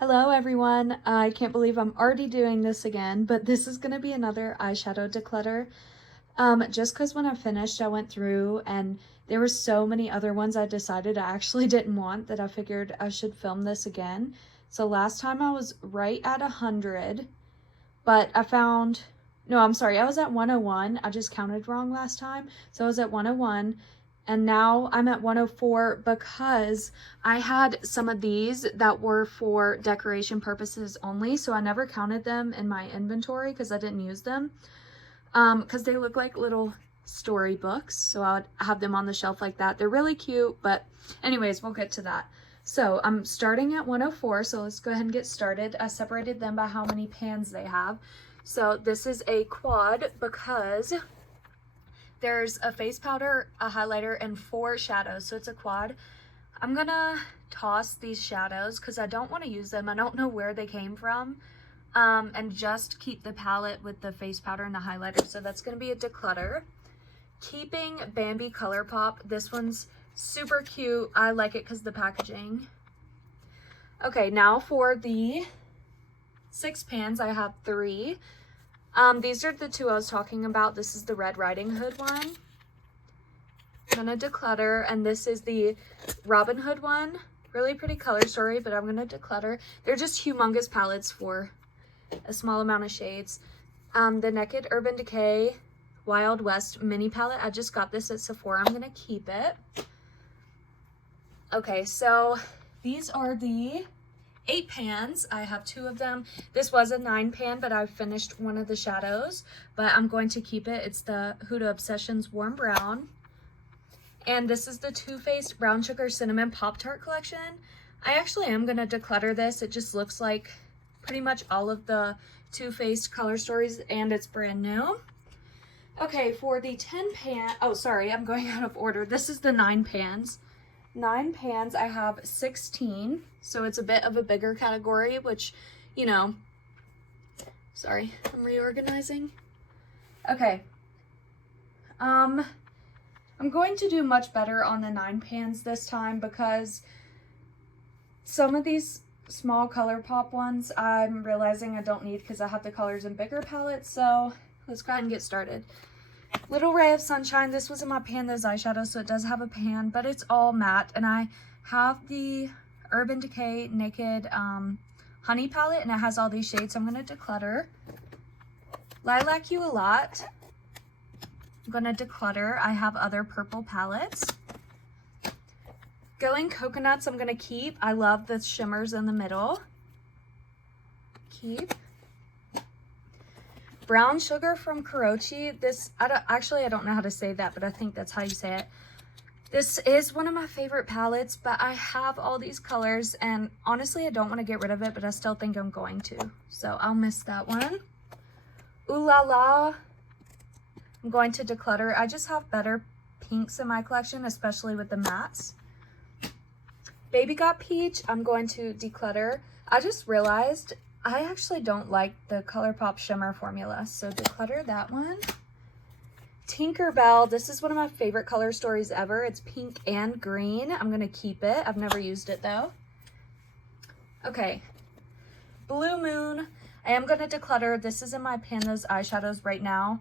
Hello everyone, I can't believe I'm already doing this again, but this is going to be another eyeshadow declutter. Just because when I finished I went through and there were so many other ones I decided I actually didn't want that I figured I should film this again. So last time I was right at 100, but I found, no, I'm sorry, I was at 101. I just counted wrong last time. So I was at 101. And now I'm at 104 because I had some of these that were for decoration purposes only. So I never counted them in my inventory because I didn't use them. Because they look like little storybooks. So I would have them on the shelf like that. They're really cute, but anyways, we'll get to that. So I'm starting at 104. So let's go ahead and get started. I separated them by how many pans they have. So this is a quad because there's a face powder, a highlighter, and 4 shadows, so it's a quad. I'm gonna toss these shadows because I don't want to use them. I don't know where they came from, and just keep the palette with the face powder and the highlighter. So that's gonna be a declutter. Keeping Bambi Color Pop. This one's super cute. I like it because the packaging. Okay, now for the 6 pans, I have 3. These are the 2 I was talking about. This is the Red Riding Hood one. I'm gonna declutter, and this is the Robin Hood one. Really pretty color story, but I'm gonna declutter. They're just humongous palettes for a small amount of shades. The Naked Urban Decay Wild West mini palette. I just got this at Sephora. I'm gonna keep it. Okay, so these are the 8 pans. I have 2 of them. This was a 9 pan, but I finished one of the shadows, but I'm going to keep it. It's the Huda Obsessions Warm Brown. And this is the Too Faced Brown Sugar Cinnamon Pop-Tart collection. I actually am going to declutter this. It just looks like pretty much all of the Too Faced color stories, and it's brand new. Okay, for the 10 pan, oh sorry, I'm going out of order. This is the 9 pans. 9 pans, I have 16, so it's a bit of a bigger category, which, you know, sorry, I'm reorganizing. Okay, I'm going to do much better on the 9 pans this time because some of these small color pop ones I'm realizing I don't need because I have the colors in bigger palettes, so let's go ahead and get started. Little Ray of Sunshine. This was in my Pandas eyeshadow, so it does have a pan, but it's all matte. And I have the Urban Decay Naked Honey palette, and it has all these shades, so I'm going to declutter. Lilac You a Lot. I'm going to declutter. I have other purple palettes. Going Coconuts, I'm going to keep. I love the shimmers in the middle. Keep. Brown Sugar from Kurochi. This, I don't know how to say that, but I think that's how you say it. This is one of my favorite palettes, but I have all these colors, and honestly, I don't want to get rid of it, but I still think I'm going to. So I'll miss that one. Ooh La La. I'm going to declutter. I just have better pinks in my collection, especially with the mattes. Baby Got Peach. I'm going to declutter. I just realized I actually don't like the ColourPop Shimmer formula, so declutter that one. Tinkerbell, this is one of my favorite color stories ever. It's pink and green. I'm going to keep it. I've never used it though. Okay, Blue Moon, I am going to declutter. This is in my Pandas eyeshadows right now.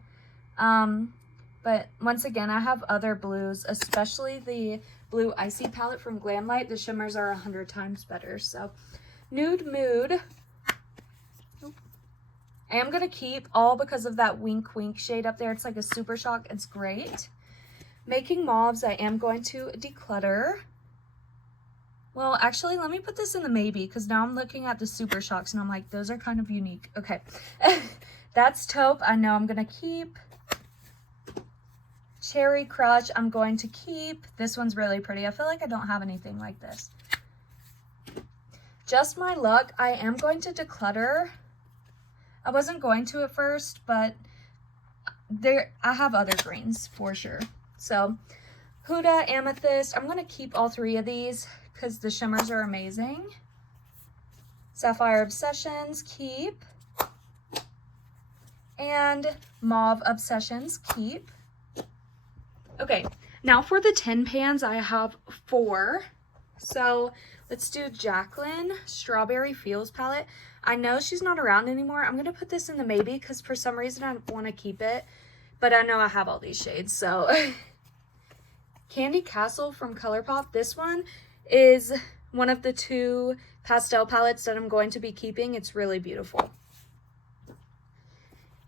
But once again, I have other blues, especially the Blue Icy palette from Glamlight. The shimmers are 100 times better. So, Nude Mood. I am going to keep all because of that Wink Wink shade up there. It's like a Super Shock. It's great. Making Mauves, I am going to declutter. Well, actually, let me put this in the maybe because now I'm looking at the Super Shocks and I'm like, those are kind of unique. Okay. That's Taupe. I know I'm going to keep. Cherry Crush, I'm going to keep. This one's really pretty. I feel like I don't have anything like this. Just My Luck, I am going to declutter. I wasn't going to at first, but I have other greens for sure. So, Huda Amethyst, I'm going to keep all 3 of these because the shimmers are amazing. Sapphire Obsessions, keep. And Mauve Obsessions, keep. Okay, now for the 10 pans, I have 4. So Let's do Jacqueline Strawberry Feels palette. I know she's not around anymore. I'm going to put this in the maybe because for some reason I want to keep it. But I know I have all these shades, so. Candy Castle from ColourPop. This one is one of the 2 pastel palettes that I'm going to be keeping. It's really beautiful.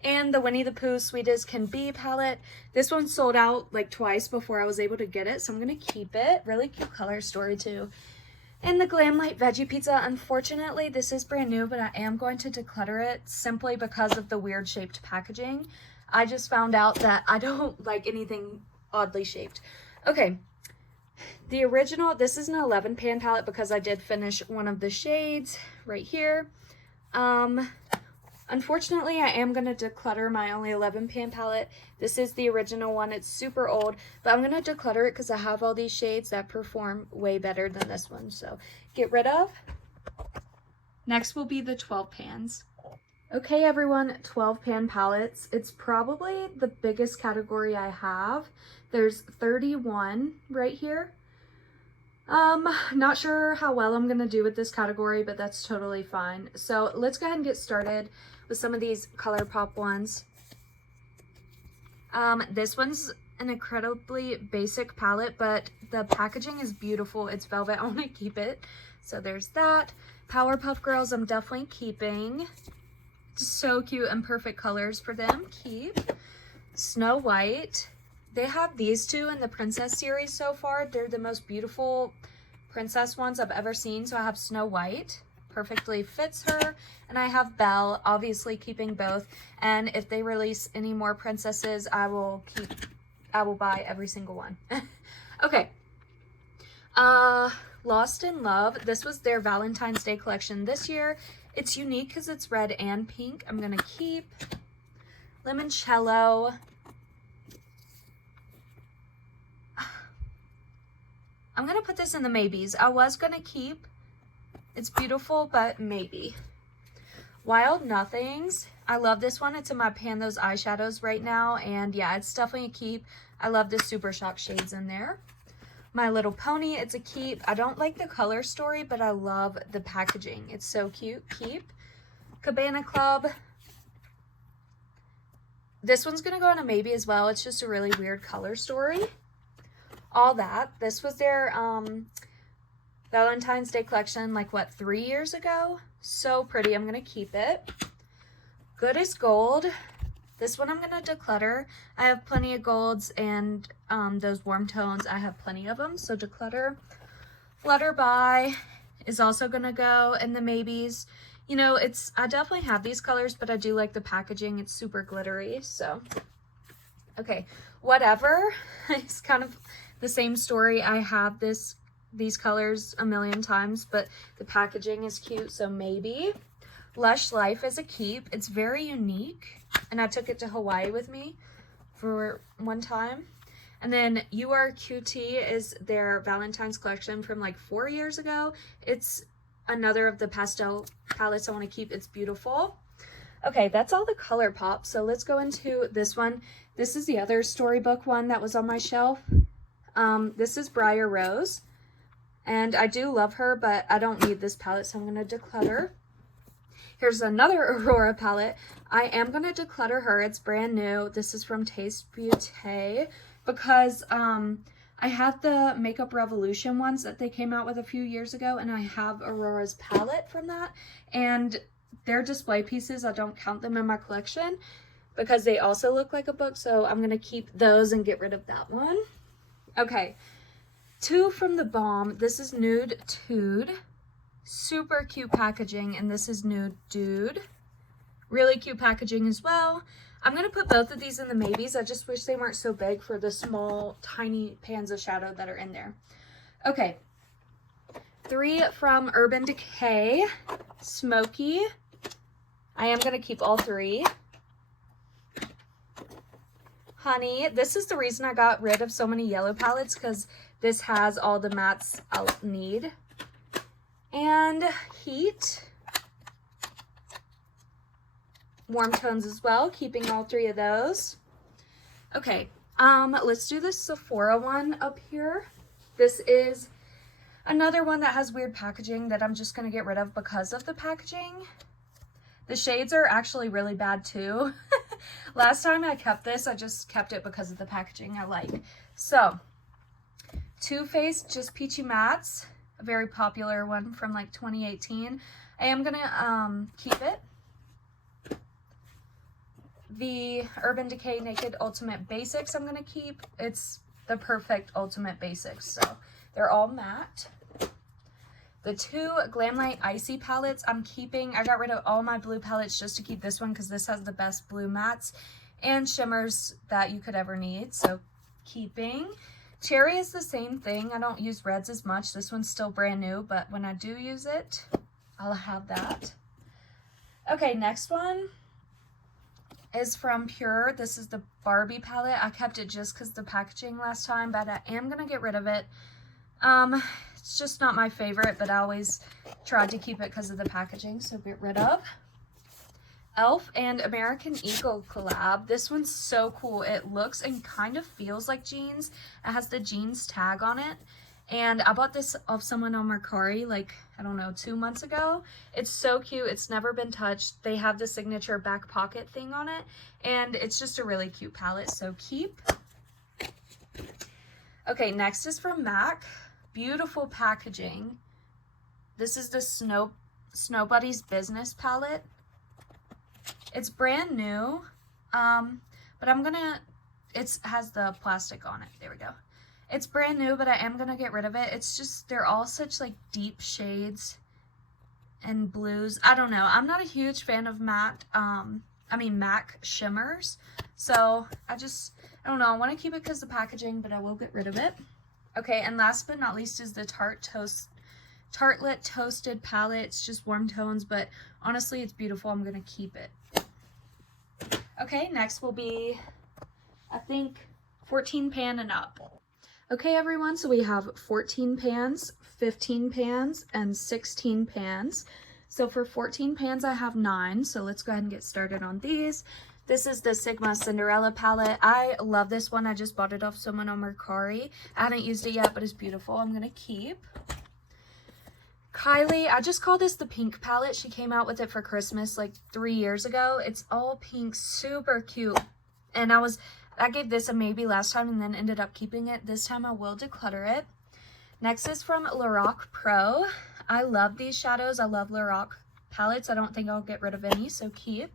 And the Winnie the Pooh Sweet as Can Be palette. This one sold out like twice before I was able to get it, so I'm going to keep it. Really cute color story too. And the Glam Light Veggie Pizza. Unfortunately, this is brand new, but I am going to declutter it simply because of the weird shaped packaging. I just found out that I don't like anything oddly shaped. Okay, the original, this is an 11 pan palette because I did finish one of the shades right here. Unfortunately, I am going to declutter my only 11 pan palette. This is the original one. It's super old, but I'm going to declutter it because I have all these shades that perform way better than this one. So get rid of. Next will be the 12 pans. Okay, everyone, 12 pan palettes. It's probably the biggest category I have. There's 31 right here. Not sure how well I'm going to do with this category, but that's totally fine. So let's go ahead and get started with some of these ColourPop ones. This one's an incredibly basic palette, but the packaging is beautiful. It's velvet. I want to keep it. So there's that. Powerpuff Girls, I'm definitely keeping. So cute and perfect colors for them. Keep. Snow White. They have these 2 in the princess series so far. They're the most beautiful princess ones I've ever seen. So I have Snow White. Perfectly fits her. And I have Belle, obviously keeping both. And if they release any more princesses, I will buy every single one. Okay. Lost in Love. This was their Valentine's Day collection this year. It's unique because it's red and pink. I'm going to keep. Limoncello. I'm going to put this in the maybes. I was going to keep. It's beautiful, but maybe. Wild Nothings. I love this one. It's in my Pan Those Eyeshadows right now. And yeah, it's definitely a keep. I love the Super Shock shades in there. My Little Pony. It's a keep. I don't like the color story, but I love the packaging. It's so cute. Keep. Cabana Club. This one's going to go in a maybe as well. It's just a really weird color story. All That. This was their Valentine's Day collection, like what, 3 years ago? So pretty. I'm going to keep it. Good as Gold. This one I'm going to declutter. I have plenty of golds and those warm tones. I have plenty of them, so declutter. Flutterby is also going to go in the maybes. You know, I definitely have these colors, but I do like the packaging. It's super glittery, so. Okay, Whatever. It's kind of the same story. I have these colors a million times, but the packaging is cute, so maybe. Lush Life is a keep. It's very unique, and I took it to Hawaii with me for one time. And then You Are QT is their Valentine's collection from like 4 years ago. It's another of the pastel palettes I want to keep. It's beautiful. Okay, that's all the ColourPop. So let's go into this one. This is the other storybook one that was on my shelf. This is Briar Rose. And I do love her, but I don't need this palette, so I'm going to declutter. Here's another Aurora palette. I am going to declutter her. It's brand new. This is from Taste Beauté because I have the Makeup Revolution ones that they came out with a few years ago, and I have Aurora's palette from that. And they're display pieces. I don't count them in my collection because they also look like a book, so I'm going to keep those and get rid of that one. Okay, two from the Balm. This is Nude Tude. Super cute packaging, and this is Nude Dude. Really cute packaging as well. I'm going to put both of these in the maybes. I just wish they weren't so big for the small, tiny pans of shadow that are in there. Okay. 3 from Urban Decay. Smoky. I am going to keep all 3. Honey. This is the reason I got rid of so many yellow palettes, because this has all the mattes I'll need. And Heat. Warm tones as well, keeping all 3 of those. Okay, let's do this Sephora one up here. This is Another one that has weird packaging that I'm just going to get rid of because of the packaging. The shades are actually really bad too. Last time I kept this, I just kept it because of the packaging I like. So, Too Faced Just Peachy Mattes, a very popular one from like 2018. I am going to keep it. The Urban Decay Naked Ultimate Basics I'm going to keep. It's the perfect Ultimate Basics, so they're all matte. The two Glamlight Icy palettes I'm keeping. I got rid of all my blue palettes just to keep this one because this has the best blue mattes and shimmers that you could ever need, so keeping. Cherry is the same thing. I don't use reds as much. This one's still brand new, but when I do use it, I'll have that. Okay, next one is from Pure. This is the Barbie palette. I kept it just because the packaging last time, but I am going to get rid of it. It's just not my favorite, but I always tried to keep it because of the packaging, so get rid of. Elf and American Eagle collab. This one's so cool. It looks and kind of feels like jeans. It has the jeans tag on it. And I bought this off someone on Mercari like, I don't know, 2 months ago. It's so cute. It's never been touched. They have the signature back pocket thing on it. And it's just a really cute palette, so keep. Okay, next is from MAC. Beautiful packaging. This is the Snow Buddies Business palette. It's brand new, but it has the plastic on it. There we go. It's brand new, but I am gonna get rid of it. It's just, they're all such like deep shades and blues. I don't know. I'm not a huge fan of MAC shimmers. So I don't know. I want to keep it because of the packaging, but I will get rid of it. Okay, and last but not least is the Tartelette Toasted palette. It's just warm tones, but honestly, it's beautiful. I'm gonna keep it. Okay, next will be, I think, 14 pan and up. Okay, everyone, so we have 14 pans, 15 pans, and 16 pans. So for 14 pans, I have 9, so let's go ahead and get started on these. This is the Sigma Cinderella palette. I love this one. I just bought it off someone on Mercari. I haven't used it yet, but it's beautiful. I'm going to keep. Kylie, I just call this the pink palette. She came out with it for Christmas like 3 years ago. It's all pink, super cute. And I gave this a maybe last time and then ended up keeping it. This time I will declutter it. Next is from Lorac Pro. I love these shadows. I love Lorac palettes. I don't think I'll get rid of any, so keep.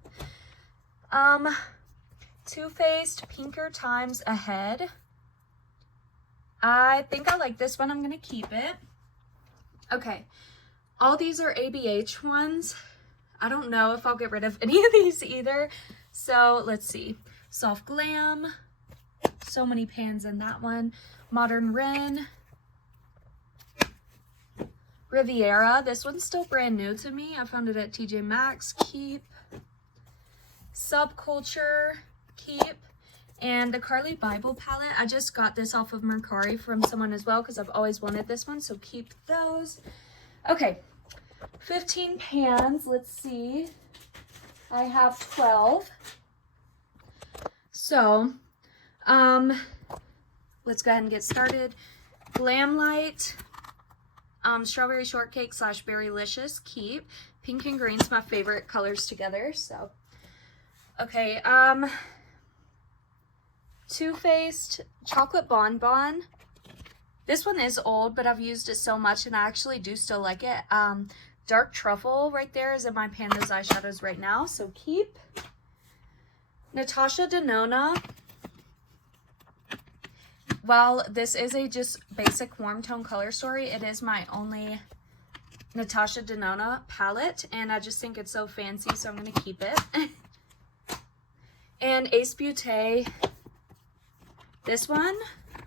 Too Faced Pinker Times Ahead. I think I like this one. I'm going to keep it. Okay. All these are ABH ones. I don't know if I'll get rid of any of these either. So let's see. Soft Glam. So many pans in that one. Modern Ren. Riviera. This one's still brand new to me. I found it at TJ Maxx. Keep. Subculture. Keep. And the Carly Bible palette. I just got this off of Mercari from someone as well because I've always wanted this one. So keep those. Okay. 15 pans. Let's see. I have 12. So, let's go ahead and get started. Glamlight, Strawberry Shortcake / Berrylicious, keep. Pink and green's my favorite colors together, so. Okay, Too Faced Chocolate Bonbon. This one is old, but I've used it so much, and I actually do still like it. Dark Truffle right there is in my Panda's eyeshadows right now, so keep. Natasha Denona. While this is a just basic warm tone color story, it is my only Natasha Denona palette, and I just think it's so fancy, so I'm going to keep it. And Ace Beauté. This one,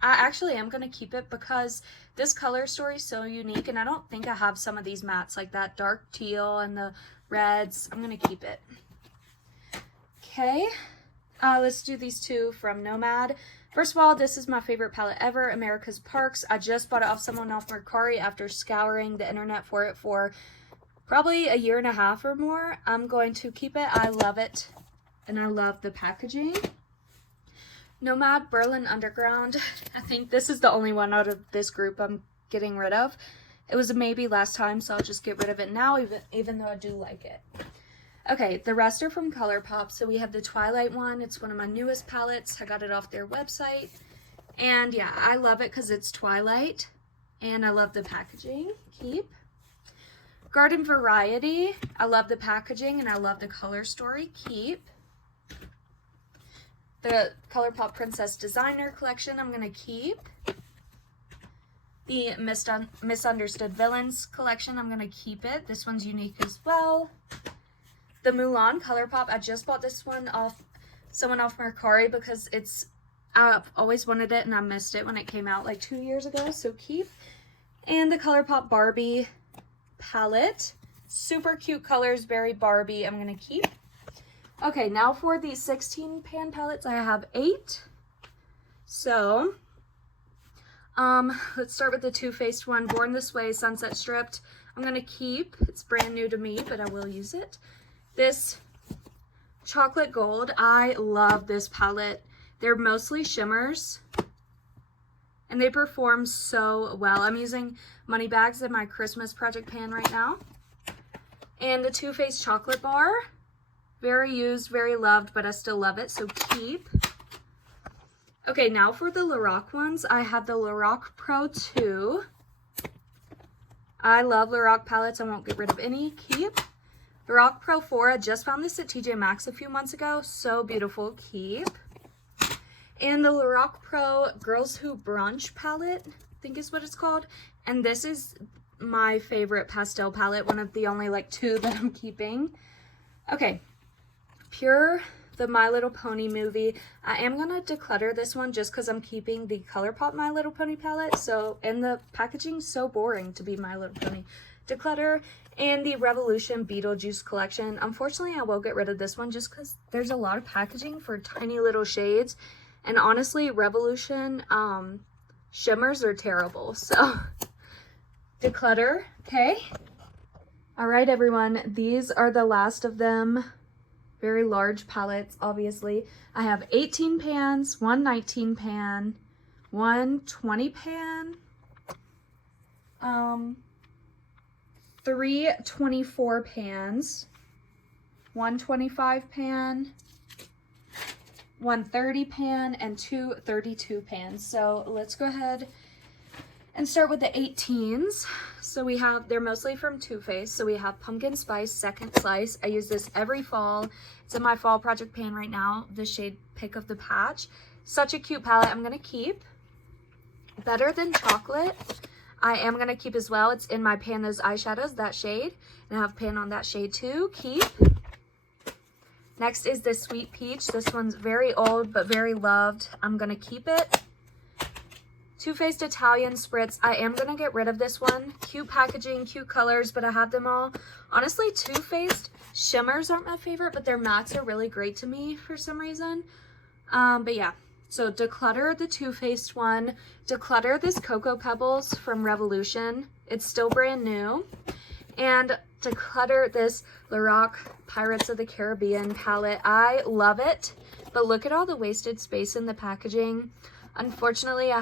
I actually am going to keep it because this color story is so unique, and I don't think I have some of these mattes like that dark teal and the reds. I'm going to keep it. Okay. Let's do these two from Nomad. First of all, this is my favorite palette ever, America's Parks. I just bought it off someone off Mercari after scouring the internet for it for probably a year and a half or more. I'm going to keep it. I love it, and I love the packaging. Nomad Berlin Underground. I think this is the only one out of this group I'm getting rid of. It was a maybe last time, so I'll just get rid of it now, even though I do like it. Okay, the rest are from ColourPop. So we have the Twilight one. It's one of my newest palettes. I got it off their website. And yeah, I love it because it's Twilight. And I love the packaging. Keep. Garden Variety. I love the packaging and I love the color story. Keep. The ColourPop Princess Designer Collection, I'm going to keep. The Misunderstood Villains Collection, I'm going to keep it. This one's unique as well. The Mulan ColourPop, I just bought this one off someone off Mercari because I've always wanted it and I missed it when it came out like 2 years ago, so keep. And the ColourPop Barbie palette. Super cute colors, very Barbie, I'm going to keep. Okay, now for the 16 pan palettes, I have 8. So, let's start with the Too Faced one, Born This Way, Sunset Stripped. I'm going to keep. It's brand new to me, but I will use it. This Chocolate Gold, I love this palette. They're mostly shimmers, and they perform so well. I'm using Money Bags in my Christmas project pan right now. And the Too Faced Chocolate Bar, very used, very loved, but I still love it, so keep. Okay, now for the Lorac ones, I have the Lorac Pro 2. I love Lorac palettes, I won't get rid of any, keep. Lorac Pro 4, I just found this at TJ Maxx a few months ago, so beautiful, keep. And the Lorac Pro Girls Who Brunch palette, I think is what it's called. And this is my favorite pastel palette, one of the only like 2 that I'm keeping. Okay, Pure, the My Little Pony movie. I am going to declutter this one just because I'm keeping the ColourPop My Little Pony palette. So, and the packaging's so boring to be My Little Pony. Declutter. And the Revolution Beetlejuice collection. Unfortunately, I will get rid of this one just because there's a lot of packaging for tiny little shades. And honestly, Revolution shimmers are terrible. So, declutter. Okay. All right, everyone. These are the last of them. Very large palettes, obviously. I have 18 pans, 1 19 pan, 1 20 pan, 3 24 pans, 1 25 pan, 1 30 pan, and 2 32 pans. So let's go ahead and start with the 18s. So we have, they're mostly from Too Faced. So we have Pumpkin Spice Second Slice. I use this every fall. It's in my fall project pan right now, the shade Pick of the Patch. Such a cute palette, I'm gonna keep. Better Than Chocolate, I am gonna keep as well. It's in my pan, those eyeshadows, that shade. And I have pan on that shade too, keep. Next is the Sweet Peach. This one's very old, but very loved. I'm gonna keep it. Too Faced Italian Spritz. I am going to get rid of this one. Cute packaging, cute colors, but I have them all. Honestly, Too Faced shimmers aren't my favorite, but their mattes are really great to me for some reason. But yeah, so declutter the Too Faced one. Declutter this Cocoa Pebbles from Revolution. It's still brand new. And declutter this Lorac Pirates of the Caribbean palette. I love it, but look at all the wasted space in the packaging. Unfortunately, I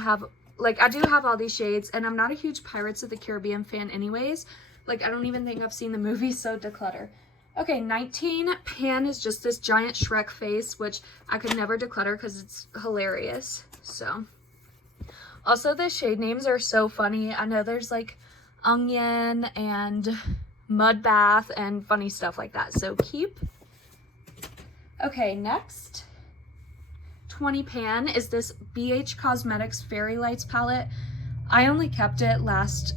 do have all these shades, and I'm not a huge Pirates of the Caribbean fan anyways. Like, I don't even think I've seen the movie, so declutter. Okay, 19 pan is just this giant Shrek face, which I could never declutter because it's hilarious. So, also the shade names are so funny. I know there's like Onion and Mud Bath and funny stuff like that, so keep. Okay, next. 20 pan is this BH Cosmetics Fairy Lights palette. I only kept it last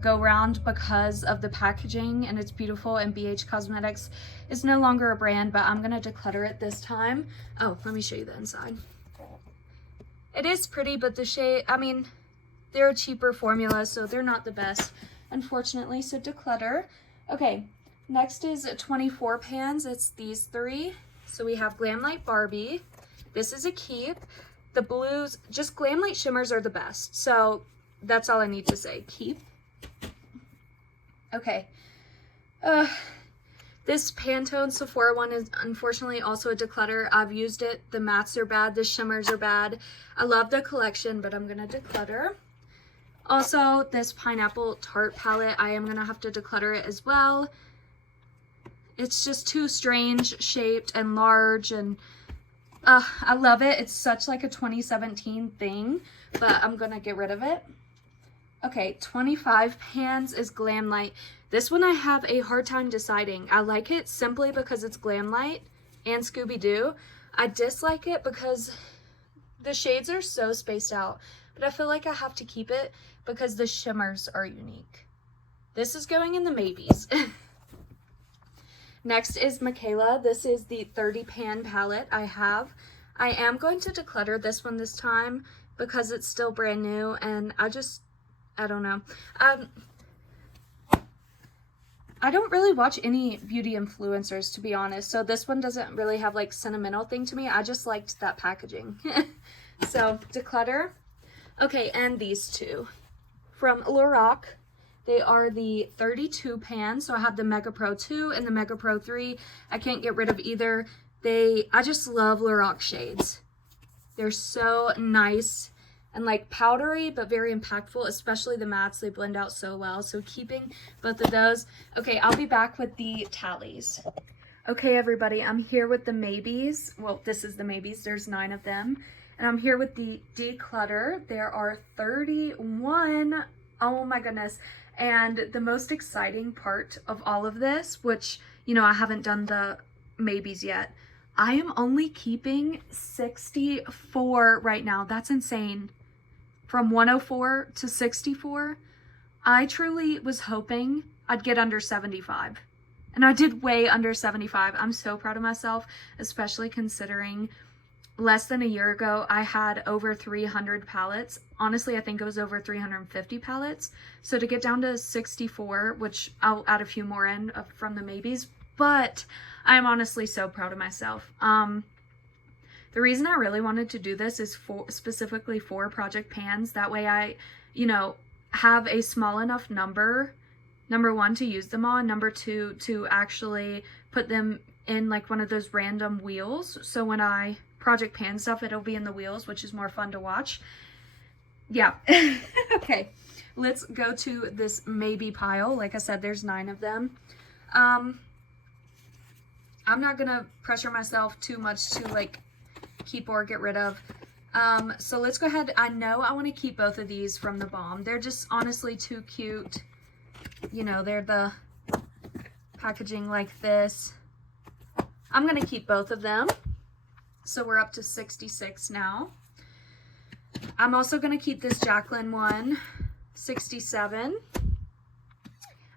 go round because of the packaging and it's beautiful, and BH Cosmetics is no longer a brand, but I'm gonna declutter it this time. Oh, let me show you the inside. It is pretty, but the shade, I mean, they're a cheaper formula, so they're not the best, unfortunately, so declutter. Okay, next is 24 pans. It's these 3. So we have Glamlight Barbie. This is a keep. The blues, just Glamlight shimmers are the best. So that's all I need to say. Keep. Okay. This Pantone Sephora one is unfortunately also a declutter. I've used it. The mattes are bad. The shimmers are bad. I love the collection, but I'm going to declutter. Also, this pineapple tart palette, I am gonna have to declutter it as well. It's just too strange shaped and large, and I love it. It's such like a 2017 thing, but I'm gonna get rid of it. Okay, 25 pans is Glam Light. This one I have a hard time deciding. I like it simply because it's Glam Light and Scooby-Doo. I dislike it because the shades are so spaced out, but I feel like I have to keep it because the shimmers are unique. This is going in the maybes. Next is Michaela. This is the 30 pan palette I have. I am going to declutter this one this time because it's still brand new, and I don't know. I don't really watch any beauty influencers, to be honest, so this one doesn't really have like sentimental thing to me. I just liked that packaging. So declutter. Okay, and these two from Lorac. They are the 32 pan, so I have the Mega Pro 2 and the Mega Pro 3. I can't get rid of either. I just love Lorac shades. They're so nice and like powdery, but very impactful, especially the mattes. They blend out so well, so keeping both of those. Okay, I'll be back with the tallies. Okay, everybody, I'm here with the maybes. Well, this is the maybes. There's 9 of them. And I'm here with the declutter. There are 31. Oh my goodness. And the most exciting part of all of this, which, you know, I haven't done the maybes yet, I am only keeping 64 right now. That's insane. From 104 to 64. I truly was hoping I'd get under 75. And I did way under 75. I'm so proud of myself, especially considering less than a year ago, I had over 300 palettes. Honestly, I think it was over 350 palettes. So to get down to 64, which I'll add a few more in from the maybes, but I'm honestly so proud of myself. The reason I really wanted to do this is specifically for project pans. That way I, you know, have a small enough number, number one, to use them on, number two, to actually put them in like one of those random wheels. So when I project pan stuff, it'll be in the wheels, which is more fun to watch. Yeah. Okay, let's go to this maybe pile. Like I said, there's 9 of them. I'm not gonna pressure myself too much to like keep or get rid of. So let's go ahead. I know I want to keep both of these from the Balm. They're just honestly too cute. You know, they're the packaging like this. I'm gonna keep both of them. So we're up to 66 now. I'm also going to keep this Jaclyn one, 67.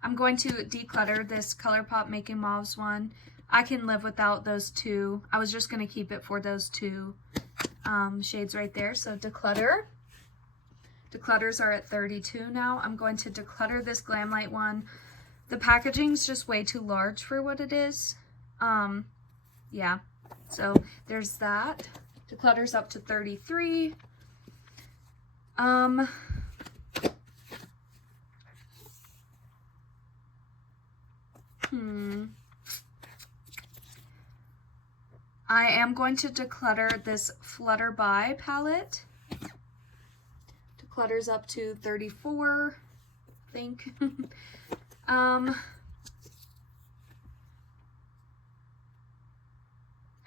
I'm going to declutter this ColourPop Making Mauves one. I can live without those 2. I was just going to keep it for those 2 shades right there. So declutter. Declutters are at 32 now. I'm going to declutter this Glam Light one. The packaging's just way too large for what it is. Yeah. So there's that. Declutter's up to 33. I am going to declutter this Flutterby palette. Declutter's up to 34, I think.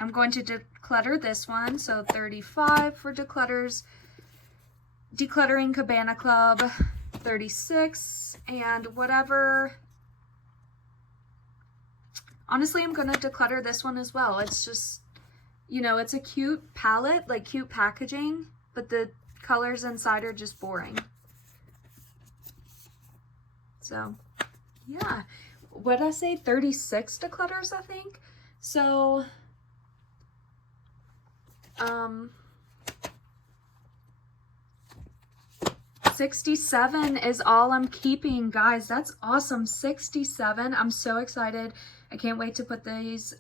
I'm going to declutter this one, so 35 for declutters. Decluttering Cabana Club, 36, and whatever. Honestly, I'm going to declutter this one as well. It's just, you know, it's a cute palette, like cute packaging, but the colors inside are just boring. So, yeah. What did I say? 36 declutters, I think. So 67 is all I'm keeping, guys. That's awesome. 67. I'm so excited. I can't wait to put these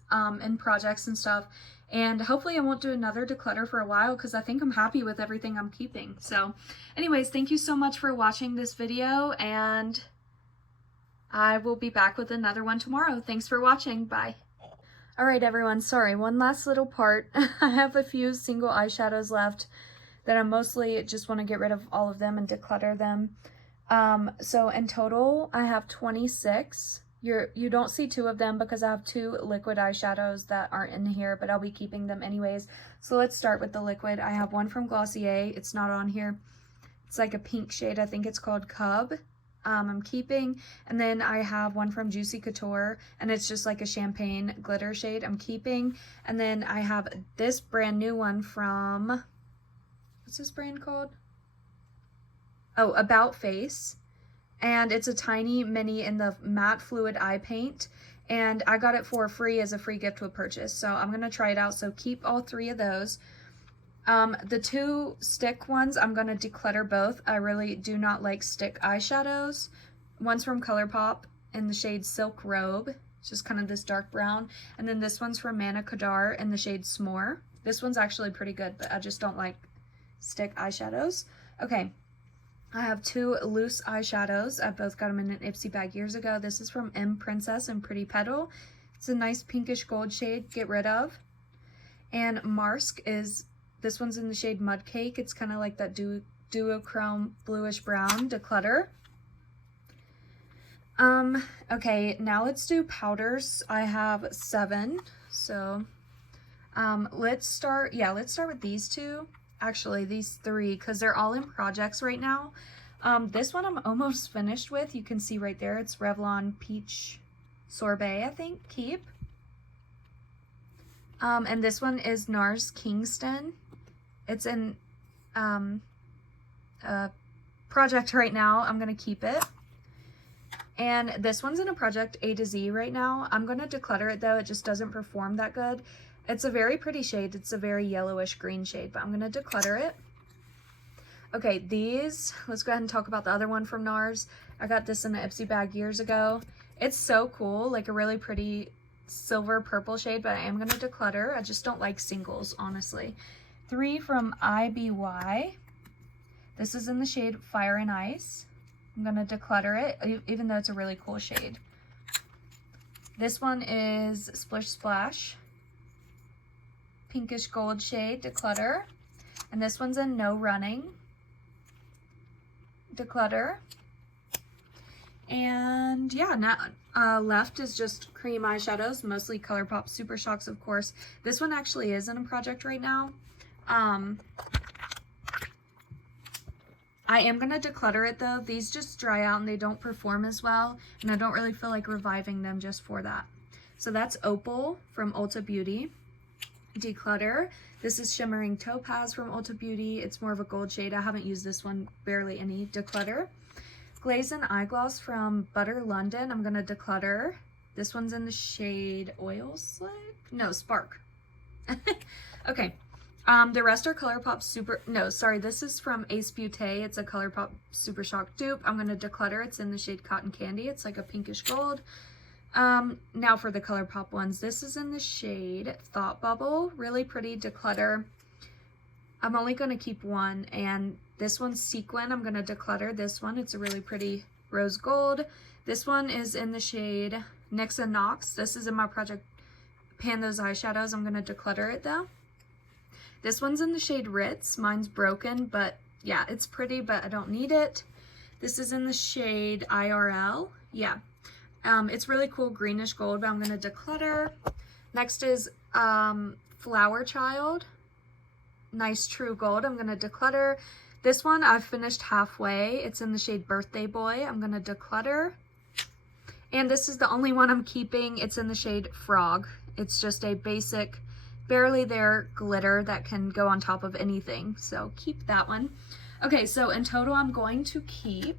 in projects and stuff. And hopefully I won't do another declutter for a while because I think I'm happy with everything I'm keeping. So anyways, thank you so much for watching this video, and I will be back with another one tomorrow. Thanks for watching. Bye. All right, everyone. Sorry, one last little part. I have a few single eyeshadows left that I mostly just want to get rid of all of them and declutter them. So in total, I have 26. You don't see 2 of them because I have 2 liquid eyeshadows that aren't in here, but I'll be keeping them anyways. So let's start with the liquid. I have one from Glossier. It's not on here. It's like a pink shade. I think it's called Cub. I'm keeping. And then I have one from Juicy Couture, and it's just like a champagne glitter shade. I'm keeping. And then I have this brand new one from, what's this brand called? Oh, About Face. And it's a tiny mini in the matte fluid eye paint, and I got it for free as a free gift with purchase, so I'm gonna try it out. So keep all 3 of those. The 2 stick ones, I'm gonna declutter both. I really do not like stick eyeshadows. One's from ColourPop in the shade Silk Robe. It's just kind of this dark brown, and then this one's from Manna Kadar in the shade S'more. This one's actually pretty good, but I just don't like stick eyeshadows. Okay. I have 2 loose eyeshadows. I both got them in an Ipsy bag years ago. This is from M Princess and Pretty Petal. It's a nice pinkish gold shade, get rid of. And Marsk is, this one's in the shade Mud Cake. It's kind of like that duochrome bluish brown, declutter. Okay, now let's do powders. I have 7. So, let's start with these 2. Actually, these 3, because they're all in projects right now. This one I'm almost finished with. You can see right there, it's Revlon Peach Sorbet, I think. Keep. And this one is NARS Kingston. It's in a project right now. I'm going to keep it. And this one's in a project A to Z right now. I'm going to declutter it though. It just doesn't perform that good. It's a very pretty shade. It's a very yellowish green shade, but I'm going to declutter it. Okay, these, let's go ahead and talk about the other one from NARS. I got this in an Ipsy bag years ago. It's so cool, like a really pretty silver purple shade, but I am going to declutter. I just don't like singles, honestly. 3 from IBY. This is in the shade Fire and Ice. I'm going to declutter it, even though it's a really cool shade. This one is Splish Splash. Pinkish gold shade, declutter. And this one's in No Running, declutter. And yeah, now left is just cream eyeshadows, mostly ColourPop Super Shocks, of course. This one actually is in a project right now. I am going to declutter it though. These just dry out and they don't perform as well, and I don't really feel like reviving them just for that. So that's Opal from Ulta Beauty. Declutter. This is Shimmering Topaz from Ulta Beauty. It's more of a gold shade. I haven't used this one barely any. Declutter. Glaze and Eye Gloss from Butter London. I'm going to declutter. This one's in the shade Oil Slick? No, Spark. Okay. The rest are ColourPop Super... No, sorry. This is from Ace Beauté. It's a ColourPop Super Shock dupe. I'm going to declutter. It's in the shade Cotton Candy. It's like a pinkish gold. Now for the ColourPop ones, this is in the shade Thought Bubble, really pretty, declutter. I'm only going to keep one, and this one's Sequin. I'm going to declutter this one. It's a really pretty rose gold. This one is in the shade Nix and Nox. This is in my project Pan Those Eyeshadows. I'm going to declutter it though. This one's in the shade Ritz. Mine's broken, but yeah, it's pretty, but I don't need it. This is in the shade IRL. Yeah. It's really cool greenish gold, but I'm going to declutter. Next is Flower Child. Nice true gold. I'm going to declutter. This one I've finished halfway. It's in the shade Birthday Boy. I'm going to declutter. And this is the only one I'm keeping. It's in the shade Frog. It's just a basic, barely there glitter that can go on top of anything. So keep that one. Okay, so in total I'm going to keep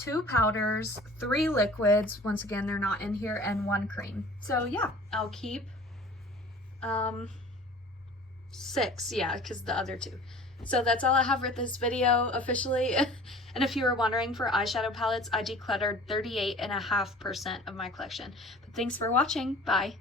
2 powders, 3 liquids, once again they're not in here, and 1 cream. So yeah, I'll keep 6, yeah, because the other 2. So that's all I have for this video officially. And if you were wondering, for eyeshadow palettes, I decluttered 38.5% of my collection. But thanks for watching. Bye.